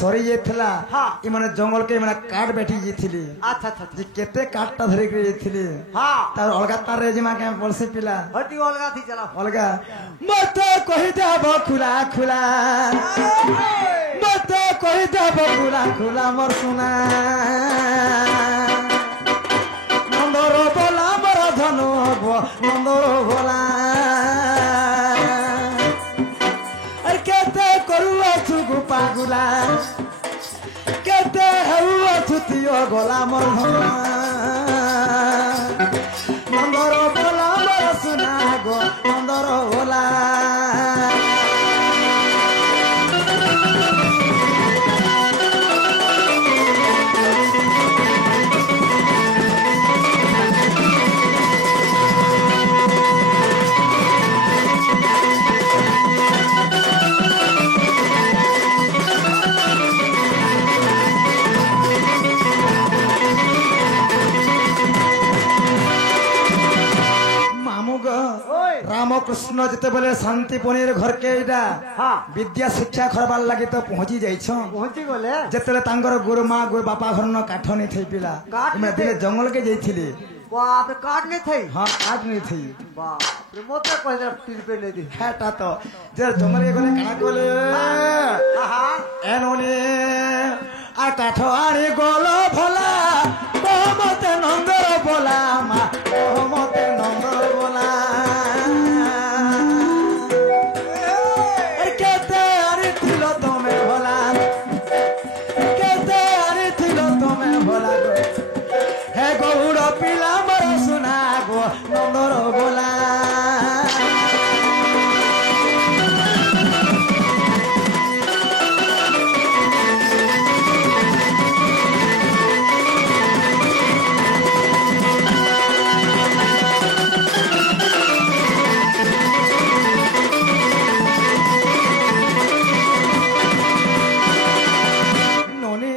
सरी जाइथिला हाँ। इ माने जंगल के माने काट बैठी जाइथिली अच्छा अच्छा जे केते काटटा धरि के जाइथिली हाँ तार अलगा तार रेजिमा के पड़से पिला हटी अलगा थी चला अलगा मत कहि देब खुला खुला मत कहि देब खुला खुला मोर सुना नंदर बोला मोर धनु नंदर बोला अरे केते करुआ छुगु पागुला केते हेउआ छुतियो गोला मोर धनु नंदर बोला मोर सुना गो नंदर बोला रामकृष्ण जिते बेले शांति पनीर घर के इटा हाँ विद्या शिक्षा करबार लगे तो पहुंची जाइछो पहुंची गले जेतले तांगर गुरु मां गुरु बापा घर न काठ नहीं थई पिला काठ मैं दिले जंगल के जाइथिली बाप रे काट नहीं थई हां काठ नहीं थई बाप रे मोते पहले टिल पे ले दी खाटा तो जे जंगल के गले काना कोले हां एनोने आ काठ आरे गोलो भला कोमते नंदर बोला मा कोमते नंदर बोला नंदर बोला नोनी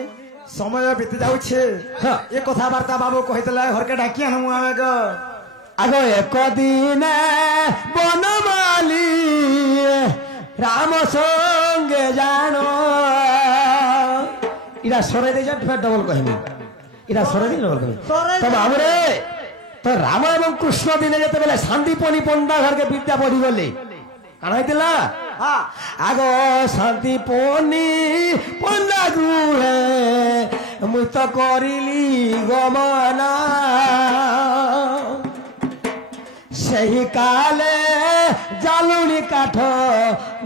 समय बीती जाऊे ये कथबार्ता बाबू कही घर के डाकी आनू आम आगो एक दिन बनमाली राम संगे जानो इरा सरे दे जा फिर डबल कहमी इरा सरे दे डबल कहमी तो बाबू रे तो राम एवं कृष्ण दिने जते बेले शांतिपनी पंडा घर के विद्या पढ़ी गले काना हैतिला हां आगो शांतिपनी पंडा गुहे मुई तो करिली गमना सही काले जालुनी काठ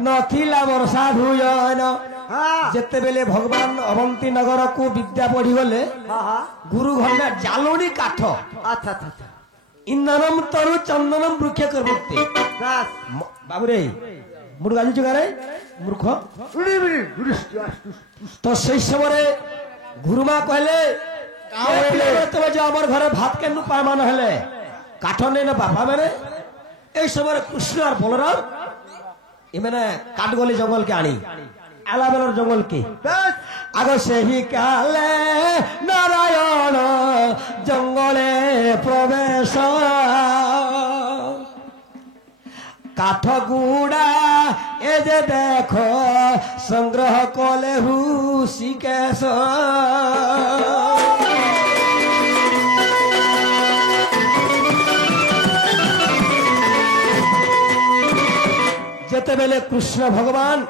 नथिला वर्षा धुयन जेते बेले भगवान अवंती नगर को विद्या पढ़ी गले गुरु घर में जालुनी काठ अच्छा अच्छा इंधनम तरु चंदनम वृक्ष करते बाबू रे मुर्गा जी जगह मूर्ख तो सही समय गुरुमा कहले तबे जो हमर घरे भात के पायमान हेले काठ नहीं ना बापा मैंने एक समय कृष्ण और बलराम ये मैंने काट गली जंगल के आनी आला बेलर जंगल की आगो से ही काले नारायण जंगले प्रवेश काठ गुड़ा ए जे देखो संग्रह कले ऋषिकेश जेते बेले कृष्ण भगवान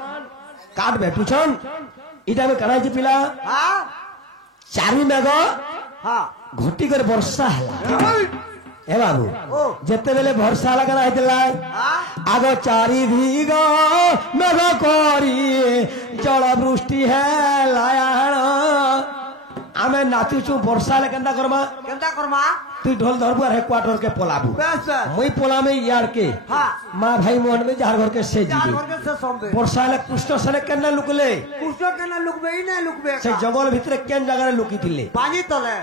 काट भेटुछन इटा में कराई पिला चारि मेघ घटी कर वर्षा हला ए बाबू जेते बेले वर्षा हला करा हैतला आगो चारि दिग मेघ करी जल वृष्टि है लायाण आमे नाचुचु वर्षा ले केंदा करमा तू ढोल धरबू और हेडक्वार्टर के पोलाबू मई पोला में यार के मां भाई मोहन में जार घर के से जी वर्षा ले कृष्ण सने केना लुकले कृष्ण केना लुकबे ही ना लुकबे से जंगल भीतर केन जगह लुकी थिले पानी तले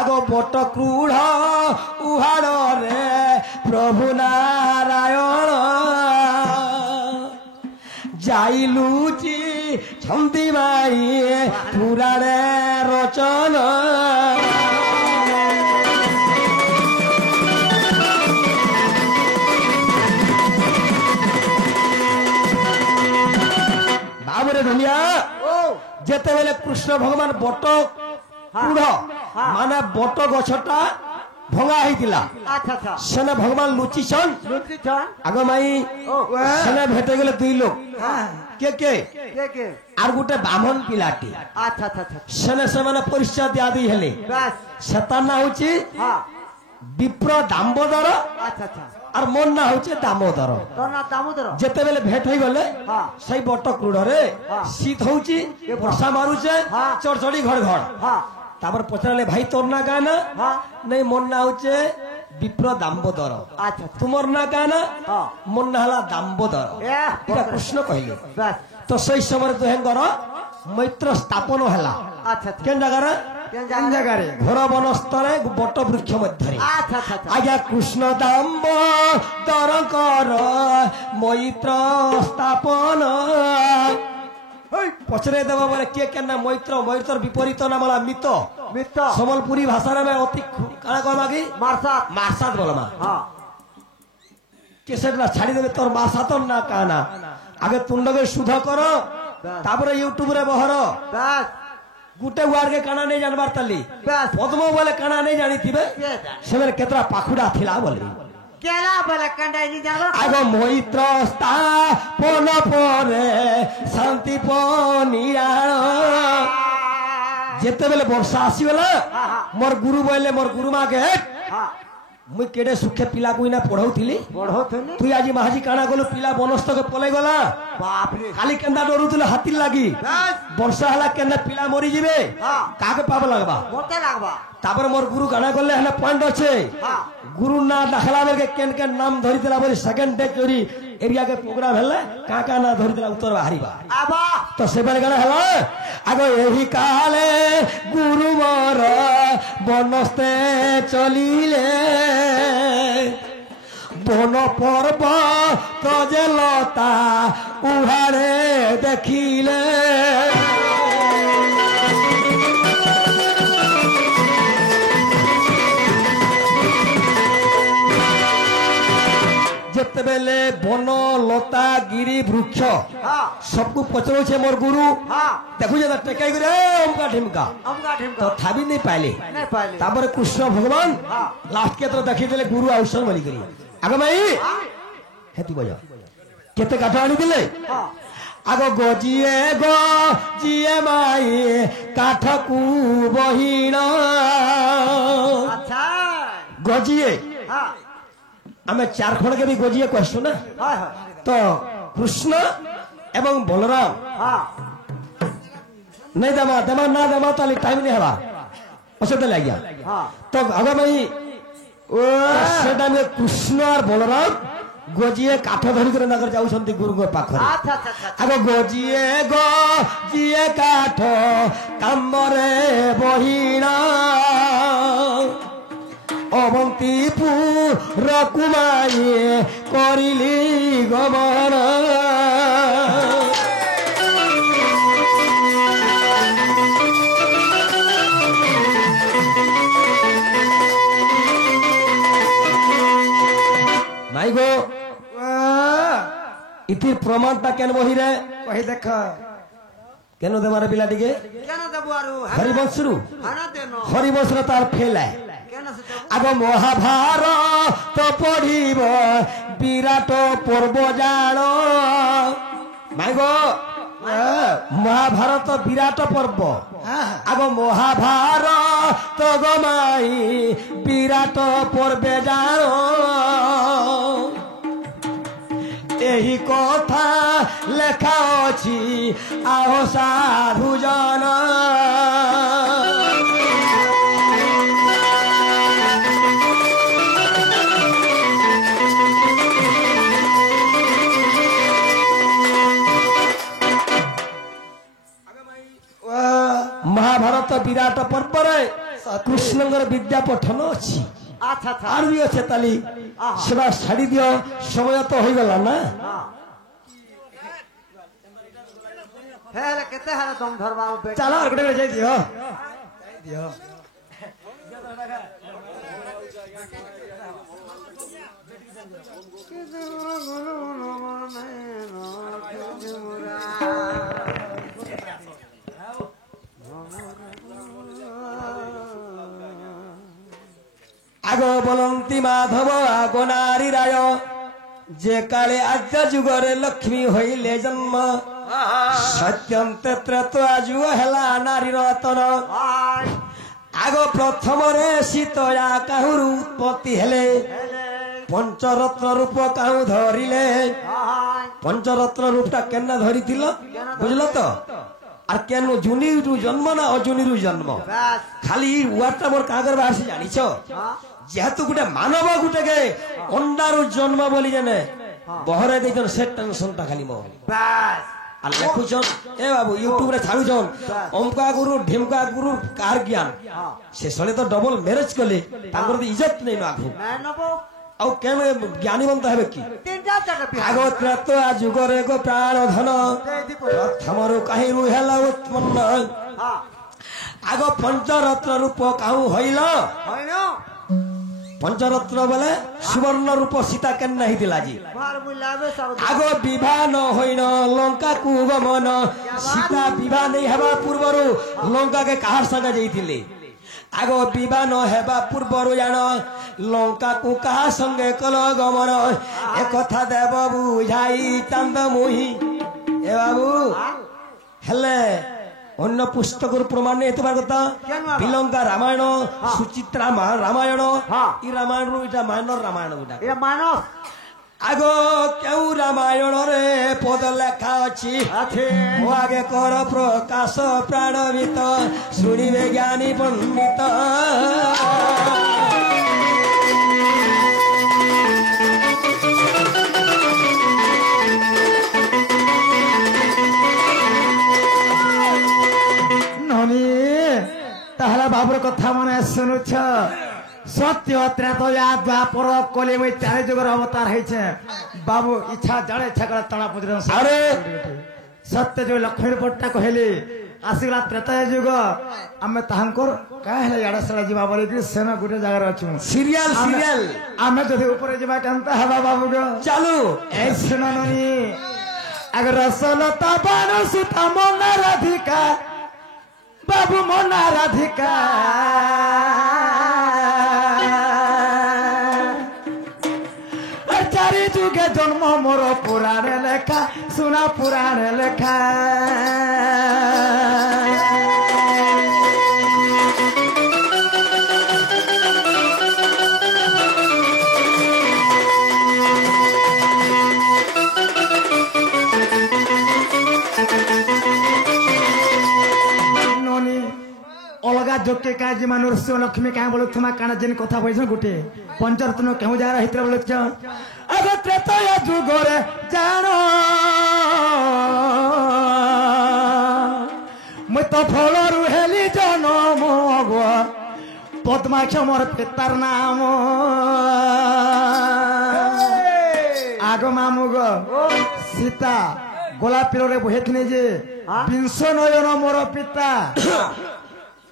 आगो बट क्रूढ़ उहाड़ रे प्रभु नारायण जाइलुची छंदी माई पुराणे रचना बाबरे दुनिया जे যেতেবেলে কৃষ্ণ ভগবান বট কুড় মানে বট গছটা ভঙা হয়েছিলা আচ্ছা আচ্ছা সেনে ভগবান লুচিছন লুচিছন আগ মাই সেনে ভেটে গেলে দুই লোক কে কে কে কে আর গোটে ব্রাহ্মণ পিলাটি আচ্ছা আচ্ছা আচ্ছা সেনে সেমানে পরিচয় দিয়া দিয়ে হেলে বাস সেতার না হচ্ছে হ্যাঁ বিপ্র দাম্বোদর আচ্ছা আচ্ছা আর মোর না হচ্ছে দামোদর তোর না দামোদর যেতেবেলে ভেট হয়ে গলে হ্যাঁ সেই বট ক্রুড়রে হ্যাঁ। শীত হচ্ছে বর্ষা মারুছে হ্যাঁ। চড়চড়ি ঘড় ঘড় হ্যাঁ তারপর পচারে ভাই তোর না গানা হ্যাঁ নেই মোর না হচ্ছে বিপ্র দাম্বোদর আচ্ছা আচ্ছা তোমার না গানা হ্যাঁ মোর না হলা দাম্বোদর এটা কৃষ্ণ কহিলে বাস তো সেই সময় দুহেঙ্গর মৈত্র স্থাপন হেলা আচ্ছা আচ্ছা কেন জায়গারে কেন জায়গারে ঘোর বনস্থলে বট বৃক্ষ মধ্যে আচ্ছা আচ্ছা আচ্ছা আজ্ঞা কৃষ্ণ দাম্ব তর কর মৈত্র স্থাপন পচরে দেব বলে কে কেন মৈত্র মৈত্র বিপরীত নাম মিত মিত্র সম্বলপুরী ভাষার আমি অতি কানা কম আগে মারসাত মাসাত বলমা হ্যাঁ কেসেট না ছাড়ি দেবে তোর মাসাতর না কানা আগে তুন্ডকে শুধ কর তারপরে ইউটিউবে বহর বাস গুটে ওয়ার্ডকে কানা নেই জানবার তালি বাস পদ্ম বলে কানা নেই জানিথিবে সেবেলে কেতরা পাখুড়া থিলা বলে কেলা বলে কান্ডাই নি জানো আগ মৈত্র স্থাপন পরে শান্তি পনিয়াণ যেতেবেলে বর্ষা আসিগলা মোর গুরু বইলে মোর গুরু মাকে হ্যাঁ মুই কেডে সুখে পিলা কুইনা পড়াউଥିଲି বড়হতনি তুই আজি মাহাজি কানা গলু পিলা বনস্তকে পলাই গলা বাপ রে খালি কেন্দা ডরুଥିଲେ হাতির লাগি বাস বর্ষা হেলা কেন্দা পিলা মরি যাবে হ্যাঁ কাকে পাব লাগবা মতে লাগবা তারপরে মোর গুরু কানা গলে হেলা পয়েন্ট আছে হ্যাঁ গুরু না ডাকলা বেলকে কেন কেন নাম ধরিদেলা বলে সেকেন্ড ডে করি এরিয়াকে প্রোগ্রাম হেলে কাকা না ধরিদেলা উত্তর বাহারিবা আবা তো সেবেলে গেলে হেলা আগ এই কালে গুরু মর বনস্তে চলিলে বন পর্ব তজলতা উহারে দেখিলে যেতেবেলে বন লতা গিরি বৃক্ষ হ্যাঁ সবকু পচরছে মোর গুরু হ্যাঁ দেখু যে টেকাই করে অমকা ঢিমকা আমগা তো ঢিমকা থাবি নেই পাইলে নাই পাইলে তারপরে কৃষ্ণ ভগবান হ্যাঁ লাস্ট কে তো দেখি দেলে গুরু আউসন বলি করি আগে ভাই হে তুই বজা কেতে কাঠ আনি দিলে হ্যাঁ আগ গজিয়ে মাই কাঠকু বহিণ আচ্ছা গজিয়ে হ্যাঁ আমি চার খড়কে भी গজিয়ে কষ্ট না হয় হয় তো কৃষ্ণ এবং বলরাম হ্যাঁ नहीं दमा दमा ना दमा ताली टाइम नहीं हवा औषध लग गया হ্যাঁ तो अगर भाई से टाइम कृष्ण और बलराम गजिए काठ धरी कर नगर जाउछंती गुरु को पाखरे আচ্ছা আচ্ছা আচ্ছা आगो गजिए काठ कामरे बहिणा अवंतीपुर कुमाये करिली गमन नाई गो इतिर प्रमाणटा केन बहिरे কই দেখ केन दे मारे पिलाटिके কেন দেব আরো हरिवंशरु হানা দেন हरिवंशर तार फेल है কেন সে দেব आग महाभारत पढ़िब विराट पर्व जाण माई गो महाभारत विराट पर्व आग महाभारत गमाई विराट पर्व जाण एही कथा लेखा अछि आहो साधु जन महाभारत विराट पर्व रे कृष्णଙ୍କର विद्या पठन अछि আচ্ছা আচ্ছা আর भी আছে তালি সেবা ছাড়ি দিও সময় তো হয়ে গেল না হ্যাঁ কেতে হারে দম ধরবা বেটা চালো আর গোটে যাই দিও দিও মুরা আগো বলন্তি মাধব আগো নারী রায় যে কালে আদ্য যুগরে লক্ষ্মী হইলে জন্ম সত্যন্তে ত্রেতা যুগ হেলা নারী রতন আগ প্রথমরে শীতয়া কাহুর উৎপত্তি হেলে পঞ্চরত্ন রূপ কাহু ধরিলে পঞ্চরত্ন রূপটা কেন ধরিছিল বুঝল তো আর কেন জুনিরু জন্ম না অজুনিরু জন্ম খালি ওয়ার্ডটা মোর কাগর ভাষি জানিছ যেহেতু গোটে মানব গোটেকে অন্ডারু জন্ম বলি জানে বহরে দিয়েছেন সে টেনশনটা খালি মো আর লেখুছন এ বাবু ইউটিউব রে ছাড়ুছন অমকা গুরু ঢিমকা গুরু কার জ্ঞান সে সলে তো ডবল ম্যারেজ কলে তাঙ্কর তো ইজ্জত নেই না আখু ଆଉ କେନ ଜ୍ଞାନୀ ବନ୍ତ ହେବେ କି ଆଗ ତ୍ରେତ ଯୁଗରେ ଗୋ ପ୍ରାଣ ଧନ ପ୍ରଥମରୁ କାହିଁରୁ ହେଲା ଉତ୍ପନ୍ନ ଆଗ ପଞ୍ଚରତ୍ନ ରୂପ କାହୁଁ ହଇଲ ପଞ୍ଚରତ୍ନ ବୋଲେ ସୁବର୍ଣ୍ଣ ରୂପ ସୀତା କେନ ହେଇଥିଲା ଆଜି ଆଗ ବିବାହ ନ ହୋଇନ ଲଙ୍କାକୁ ଗମନ ସୀତା ବିବାହ ନେଇ ହେବା ପୂର୍ବରୁ ଲଙ୍କାକେ କାହାର ସାଙ୍ଗେ ଯାଇଥିଲେ ଆଗ ବିବାହ ନ ହେବା ପୂର୍ବରୁ ଜାଣ ଲଙ୍କାକୁ କାହା ସଙ୍ଗେ କଲ ଗମନ ଏ କଥା ଦେବ ବୁଝାଇ ଚାନ୍ଦ ମୁହିଁ ଏ ବାବୁ ହେଲେ ଅନ୍ୟ ପୁସ୍ତକରୁ ପ୍ରମାଣ ହେଇଥିବା କଥା ବିଲଙ୍କା ରାମାୟଣ ସୁଚିତ୍ରା ରାମାୟଣ ଇ ରାମାୟଣରୁ ଏଇଟା ମାନର ରାମାୟଣ ଗୋଟା ଆଗ କେଉଁ ରାମାୟଣରେ ପଦ ଲେଖା ଅଛି ମୋ ଆଗେ କର ପ୍ରକାଶ ପ୍ରାଣବିତ ଶୁଣିବେ ଜ୍ଞାନୀ ପଣ୍ଡିତ তাহলে বাবুর কথা মনে শুনুছ সত্য ত্রেতয়া দ্বাপর কলি মুই চারি যুগর অবতার হয়েছে বাবু ইচ্ছা জানে ইচ্ছা করে তণা পুজর সত্য যে লক্ষ্মী পট্টা কহিলি আসিগলা ত্রেতয়া যুগ আমি তাহাঙ্কর কাঁ হেলে ইয়াড়ে সেড়ে যা বলি সেন গোটে জায়গায় অছু সিরিয়াল সিরিয়াল আমি যদি উপরে যা কেনতা হবা বাবু গো চালু এই শুনানি আগে রসলতা বানু সুতা মনা রাধিকা বাবু মনা রাধিকা চারি যুগে জন্ম মোর পুরাণে লেখা শোনা পুরাণে লেখা अलगा जोके का जी मानुर से लक्ष्मी का बोलत थमा काना जिन कथा बइछ गुटे पंचरत्न केहु जा रहित बोलत छ अगर त्रेतया जुगरे जानो मैं तो फलरु हेली जनम गो पद्माक्ष मोर पितार नाम आगो मामु गो सीता गोलाप पिलोरे बहेथने जे बिंश नयन मोर पिता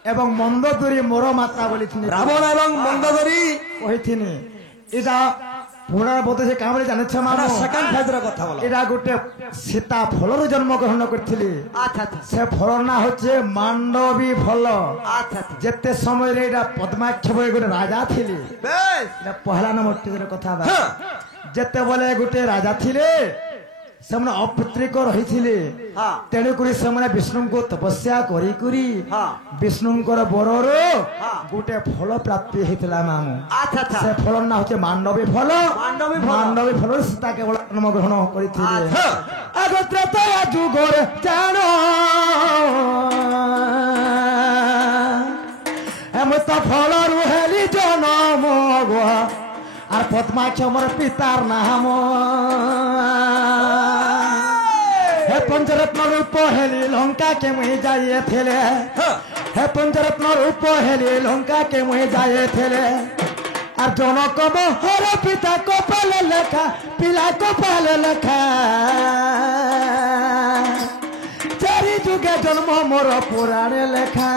এবং মন্দোদরী মোর মাতা বলিছিনি রাবণ এবং মন্দোদরী কইছিনি এটা পুরার বলতে কামরে জানেছ মামা সেকেন্ড ফেজর কথা বলা এটা গোটে সীতা ফলর জন্ম গ্রহণ করছিলি আচ্ছা আচ্ছা সে ফলর না হচ্ছে মান্ডবী ফল আচ্ছা আচ্ছা যেতে সময় রে এটা পদ্মাক্ষ বই গোটে রাজা থিলি বেশ এটা পহলা নম্বর টিজর কথা বা যেতে বলে গোটে রাজা থিলে সেমনে অপুত্রিক রহিছিলে তেণুকরি সেমনে বিষ্ণুଙ୍କୁ তপস্যা করি করি বিষ্ণুଙ୍କର বরରୁ গোটে ফল প্রাপ্তি হইতলা মামু আচ্ছা আচ্ছা সে ফলর না হচ্ছে মান্ডবী ফল মান্ডবী ফল সীতা কেবল জন্ম গ্রহণ করিଥିଲେ আগ ত্রেতয়া যুগরে জানো এমন তো ফলরু হেলি জনম গো আর পদ্মাক্ষ মোর পিতার নাম হে পঞ্চরত্ন রূপ হেলি লঙ্কা কে মুই যাইয়ে ফেলে হে পঞ্চরত্ন রূপ হেলি লঙ্কা কে মুই যাইয়ে ফেলে আর জনক মোহর পিতা কপালে লেখা পিলা কপালে লেখা চারি যুগে জন্ম মোর পুরাণে লেখা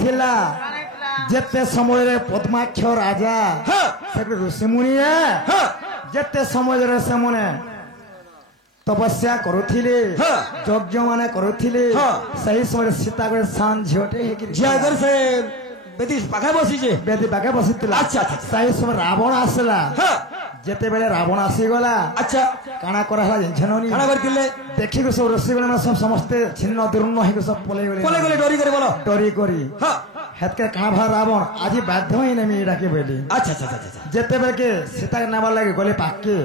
ଥିଲା ଯେତେ ସମୟରେ ପଦ୍ମାକ୍ଷ ରାଜା ସେ ଋଷିମୁନି ଯେତେ ସମୟରେ ସେମାନେ ତପସ୍ୟା କରୁଥିଲେ ଯଜ୍ଞ ମାନେ କରୁଥିଲେ ସେହି ସମୟରେ ସୀତା ଗୋଟେ ସାନ ଝିଅଟେ ହେଇକି ସେ ବେଦି ପାଖେ ବସିଛେ ବେଦି ପାଖେ ବସିଥିଲା ସେହି ସମୟରେ ରାବଣ ଆସିଲା ଯେତେବେଳେ ରାବଣ ଆସିଗଲା କାଣା କରାହେଲା ଜାଣିଛନି କାଣା କରିଥିଲେ ଦେଖିକି ସବୁ ଋଷିଗଣ ସମସ୍ତେ ଛିନ୍ନ ଦୂର୍ଣ୍ଣ ହେଇକି ସବୁ ପଳେଇଗଲେ ଡରି କରି ବୋଲ ଡରି କରି ହେତକେ କାଣା ଭାର ରାବଣ ଆଜି ବାଧ୍ୟ ହିଁ ନେମି ଏଇଟାକେ ବୋଲି ଯେତେବେଳେ କେ ସୀତା ନେବାର ଲାଗି ଗଲେ ପାଖକେ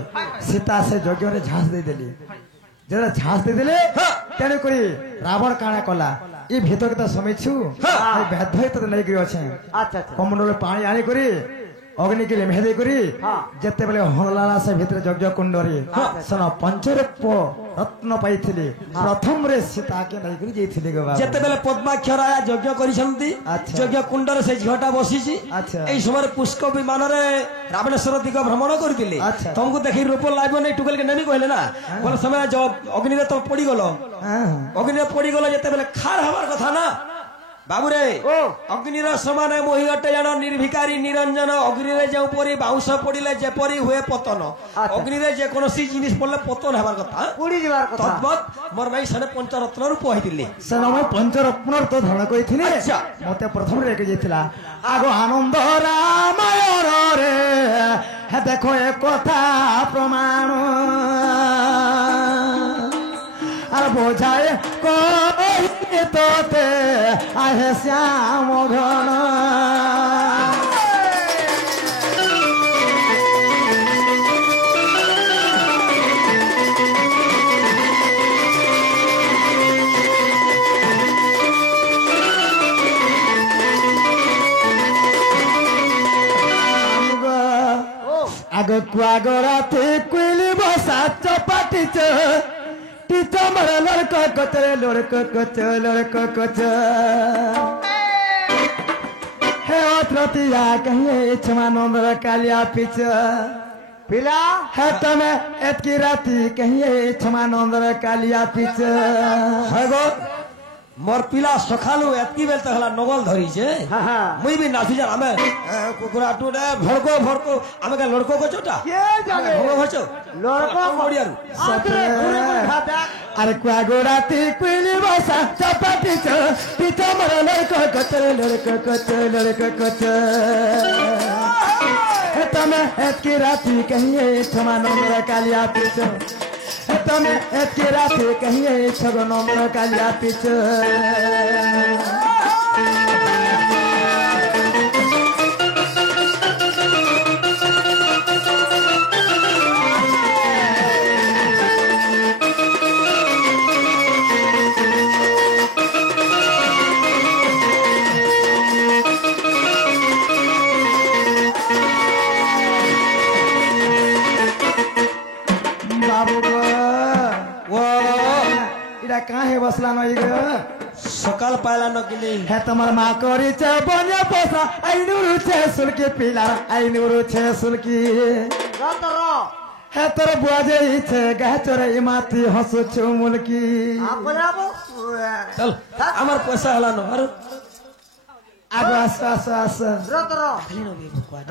ସୀତା ସେ ଯଜ୍ଞରେ ଝାঁସ ଦେଇଦେଲି ଯେତେବେଳେ ଝାঁସ ଦେଇଦେଲେ ତେଣୁକରି ରାବଣ କାଣା କଲା ଇ ଭିତରକେ ତ ସମିଛୁ ବାଧ୍ୟ ତ ନେଇକରି ଅଛେ କମଣ୍ଡଳରେ ପାଣି ଆଣିକରି ଅଗ୍ନିକି ଲିଭେଇ ଦେଇକରି ଯେତେବେଳେ ହଣଲାଲା ସେ ଭିତରେ ଯଜ୍ଞ କୁଣ୍ଡରେ ଶୁଣ ପଞ୍ଚରୂପ ରତ୍ନ ପାଇଥିଲେ ପ୍ରଥମରେ ସୀତାକେ ନେଇକରି ଯାଇଥିଲେ ଯେତେବେଳେ ପଦ୍ମାକ୍ଷ ରାଜା ଯଜ୍ଞ କରିଛନ୍ତି ଯଜ୍ଞ କୁଣ୍ଡରେ ସେ ଝିଅଟା ବସିଛି ଏଇ ସମୟରେ ପୁଷ୍କ ବିମାନରେ ରାବଣେଶ୍ୱର ଦିଗ ଭ୍ରମଣ କରିଥିଲେ ତମକୁ ଦେଖି ରୂପ ଲାଗିବ ନାଇଁ ଟୁକେଲକେ ନେବି କହିଲେ ନା ବୋଲେ ସମୟ ଅଗ୍ନିରେ ତ ପଡିଗଲ ଅଗ୍ନିରେ ପଡିଗଲ ଯେତେବେଳେ ଖାର ହବାର କଥା ନା ବାବୁରେ ଅଗ୍ନିର ସମାନ ମୋହି ଅଟେ ଜାଣ ନିର୍ଭିକାରୀ ନିରଞ୍ଜନ ଅଗ୍ନିରେ ଯେଉଁପରି ବାଉଁଶ ପଡିଲେ ଯେପରି ହୁଏ ପତନ ଅଗ୍ନିରେ ଯେକୌଣସି ଜିନିଷ ପଡିଲେ ପତନ ହେବାର କଥା ତଦ୍ବତ୍ ମୋର ଭାଇ ସେନେ ପଞ୍ଚରତ୍ନରୁ କହିଥିଲେ ସେନ ମୁଁ ପଞ୍ଚରତ୍ନର ତ ଧାରଣ କରିଥିଲି ମତେ ପ୍ରଥମରେ ରେଖି ଯାଇଥିଲା ଆଗ ଆନନ୍ଦ ରାମାୟଣରେ ଦେଖ ଏ କଥା ପ୍ରମାଣ আর বোঝায় কই তোতে আহে শ্যাম ঘন আগকু আগরাতে কুইলি বসা চপাটিছ टीचर मर लड़का कचरे लड़का कच हे अत्रतिया कहिए छमानंद कालिया पिच पिला है तमे एतकी राती कहिए छमानंद कालिया पिच है गो मोर पिला सखालु एतकी बेल तक हला नगल धरी छे मुई भी नाथि जा हमें कुकुरा टुडे भड़को भड़को हमें का लड़को को छोटा के जाने हो होचो लड़को कोडियारु आदरे घुरे घुरे खाता अरे कुआ गोराती कुली बसा चपाटी छ पिता मर लड़को कचरे लड़का कच तमे एतकी राती कहिए छमानंद कालिया पिच तमे एतकी राती कहिए छगनंद कालिया पिच काहे बसला नई ग सकाल पायला न कि नहीं है तमर मां करी छे बनिया पोसा आइनुरु छे सुलकी पिला आइनुरु छे सुलकी रतरो है तोर बुआजे छे गाचरे इमाती हसु छु मुलकी आपलाबो चल हमर पैसा हला न अरे आगो आस रतरो खाली न बे भकुआ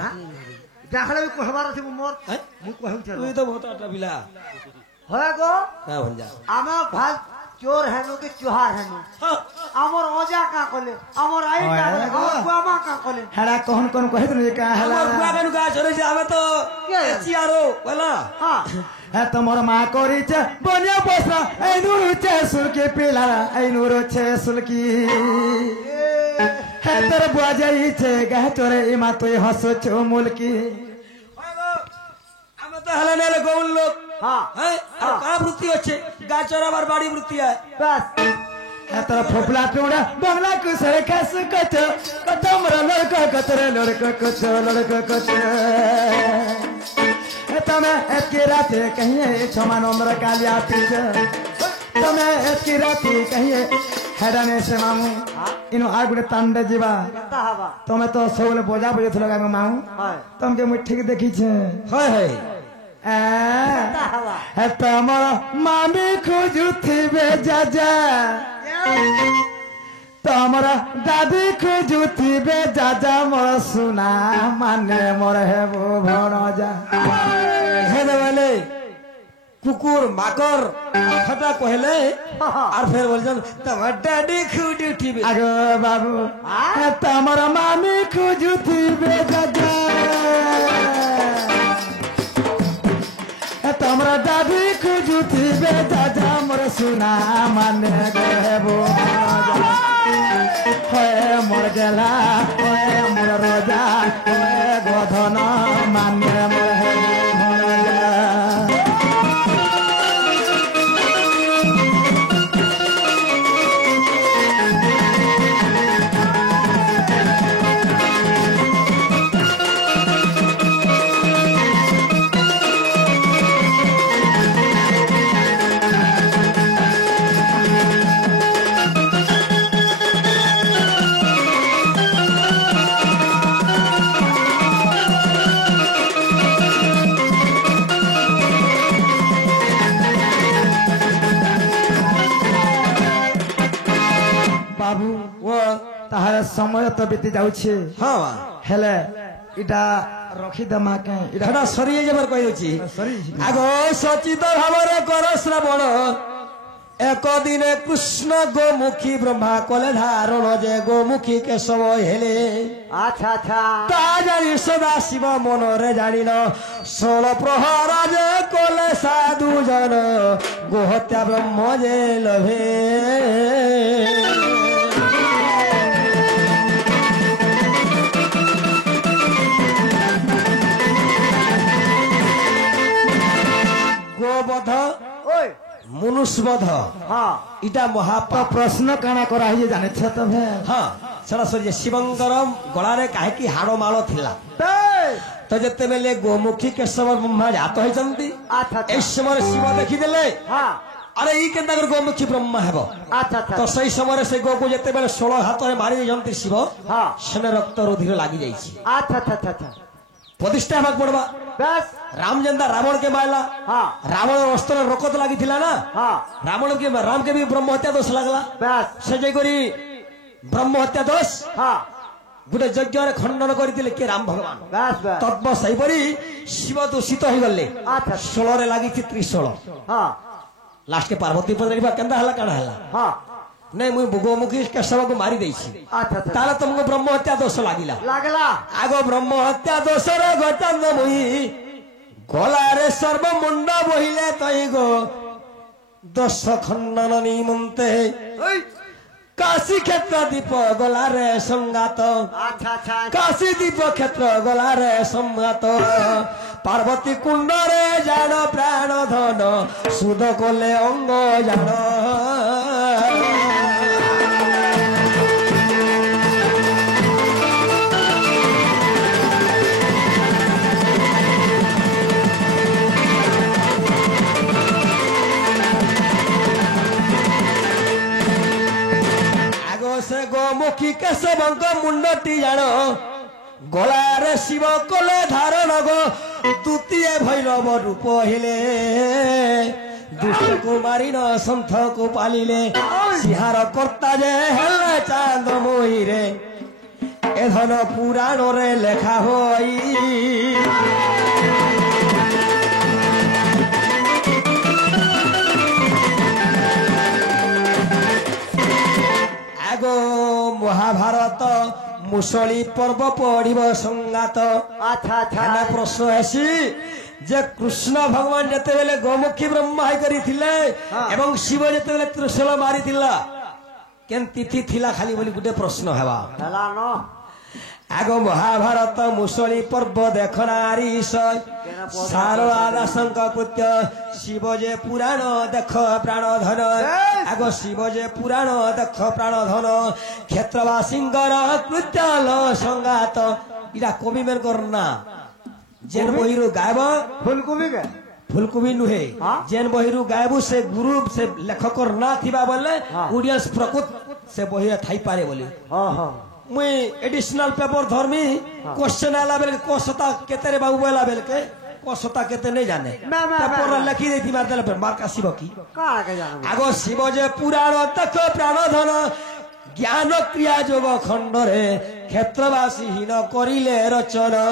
देखले भी कहबार अछि मोर मु कहउ छ तू तो बहुत अटा बिला होय गो का बन जा आमा भाग चोर हेनु के चुहार हेनु हमर ओजा का कोले हमर आई का हमर बुआमा का कोले हरा कोन कोन कहित न का हला हमर बुआ बेनु का छोरे से हमें तो एचियारो बोला हां है तमर मां करी छे बनिया पोसा आइनुरु छे सुलकी पिला आइनुरु छे सुलकी है तोर बुआजे छे गाचरे इमाती हसु छु मुलकी हमें तो हला नेले गोल लोग हां है और का वृत्ति अच्छे गाचरा बार बाड़ी वृत्ति है बस एतर फोपला टोड़ा बंगला कुसरे खस कच कतमर लड़का कतरे लड़का कच तमे एतकी राते कहिए छमानंद कालिया पिच तमे एतकी राते कहिए हेडाने से मामू इनो आगुडे तांडे जीवा कता हवा तमे तो सबले बोजा बजे थलो गाम मामू तमके मुई ठीक देखी छे है कता हवा है तमर मामी खोजुथिबे जाजा तमरा दादी खोजुथिबे जाजा मोर सुना माने मोर हेबो भणजा हेने वाले कुकुर माकर खटा कहले और फिर बोलछन तमर डैडी खुद उठिबे आगो बाबू तमरा मामी खोजुथिबे जाजा तमरा दादी खोजुथिबे जाजा मोर सुना माने हेबो भणजा मोर गेला मोर रोजा गोधन माने मोर भणजा बाबू वो ताहार समय तो बीती जाउछे हाँ हेले इटा रखी दमा के इटा खटा सरी जबर कहि दउची सरी आगो सचित भावरे कर श्रवण एक दिने कृष्ण गोमुखी ब्रह्मा कले धारण जे गोमुखी केशव हेले अच्छा अच्छा ता जानी सदा शिव मनरे जानिन 16 प्रहरा जे कले साधु जन गोहत्या ब्रह्म जे लभे गोवध ओए मनुष्यवध हाँ इटा महापाप प्रश्न काना करा है जाने छ तबे हाँ सरस्वती शिवंकर गलारे काहे की हाड़ माल थिला तो जेते बेले गोमुखी केशव ब्रह्मा जात होइचंती अच्छा ए समय शिव देखि देले हाँ अरे ई केनता कर गोमुखी ब्रह्मा हेबो अच्छा अच्छा तो सही समय से गो को जेते बेले 16 हाथ रे मारी जंती शिव हाँ सेने रक्त रुधिर लागि जाईछि अच्छा अच्छा अच्छा अच्छा प्रतिष्ठा भाग पड़बा बस राम जंदा रावण के मारला हाँ रावण अस्त्र रोकत लागि थिला ना हाँ रावण के राम के भी ब्रह्म हत्या दोष लागला बस से जे करी ब्रह्म हत्या दोष हाँ गोटे यज्ञ खंडन करथिले के राम भगवान बस बस तत्व सहीपरी शिव दूषित हो गले अच्छा 16 रे लागि त्रिशूल हाँ लास्ट के पार्वती पदरिबा केंदा हला काना हला हाँ नहीं मुई गोमुखी केशव को मारी देछि अच्छा अच्छा ताले तुमको ब्रह्म हत्या दोष लागिला लागला आगो ब्रह्म हत्या दोष रे गतंद मुई गला रे सर्व मुंड बहिले तई गो दोष खंडन निमंते काशी क्षेत्र दीप गला रे संगात अच्छा अच्छा काशी दीप क्षेत्र गला रे संगात पार्वती कुंड रे जान प्राण धन सुध कोले अंग जान से गोमुखी केशवंक मुंडटी जान गलारे शिव कले धारण गो द्वितीय भैरव रूप हिले दुष्ट को मारिन संथ को पालिले सिहार कर्ता जे हेले चांद मोही रे ए धन पुराण रे लेखा होई आगो महाभारत मुसली पर्व पढ़िब संगात अच्छा अच्छा खाना प्रश्न ऐसी जे कृष्ण भगवान जेते बेले गोमुखी ब्रह्मा है करी थिले एवं शिव जेते बेले त्रिशूल मारी थिला केन तिथि थिला खाली बोली गुटे प्रश्न हेबा हेला न आगो महाभारत मुसली पर्व देखनारी सारदा शंकपुत्र शिव जे पुराण देख प्राण धन आगो शिव जे पुराण देख प्राण धन क्षेत्रवासिंगर कृत्याल संगात इरा कवि मेर करना जेन बहिरु गायब फूलकोबी के फुलकोबी नुहे जेन बहिरु गायबु से गुरु से लेखकर ना थिबा बोले ऑडियंस प्रकृत से बहिरा थाई पारे बोले हाँ हाँ मुई एडिशनल पेपर धर्मी क्वेश्चन आला बेल कोसता केते रे बाबू बोला बेल के कोसता केते नहीं जाने पेपर लिखी देती मार देले मार का शिव की का के जानो आगो शिव जे पुराण तक प्राण धन জ্ঞান ক্রিয়া যোগ খণ্ডরে ক্ষেত্রবাসী হীন করিলে রচনা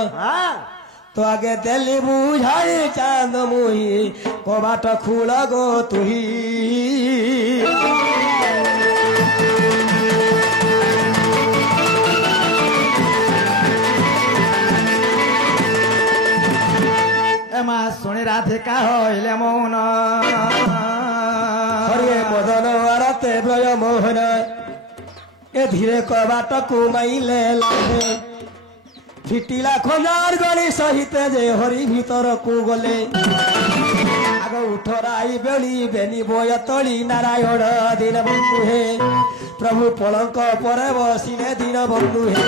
তো আগে দেলি বুঝাই চাঁদ মুহি কবাট খুল গো তুহি এমা শুনি রাধিকা হইলে মৌন হরে মদন আরতে ব্রয় মোহন এ ধীরে কবাট কুমাইলে লাগে ফিটিলা খোঁজার গলি সহিতে যে হরি ভিতরকু গলে আগ উঠরাই বেলি বেনি বয় তলি নারায়ণ দিন বন্ধু হে প্রভু পলঙ্ক পরে বসিলে দিন বন্ধু হে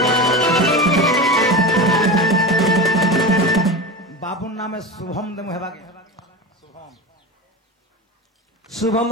বাবুর নামে শুভম দেমু হেবাকে শুভম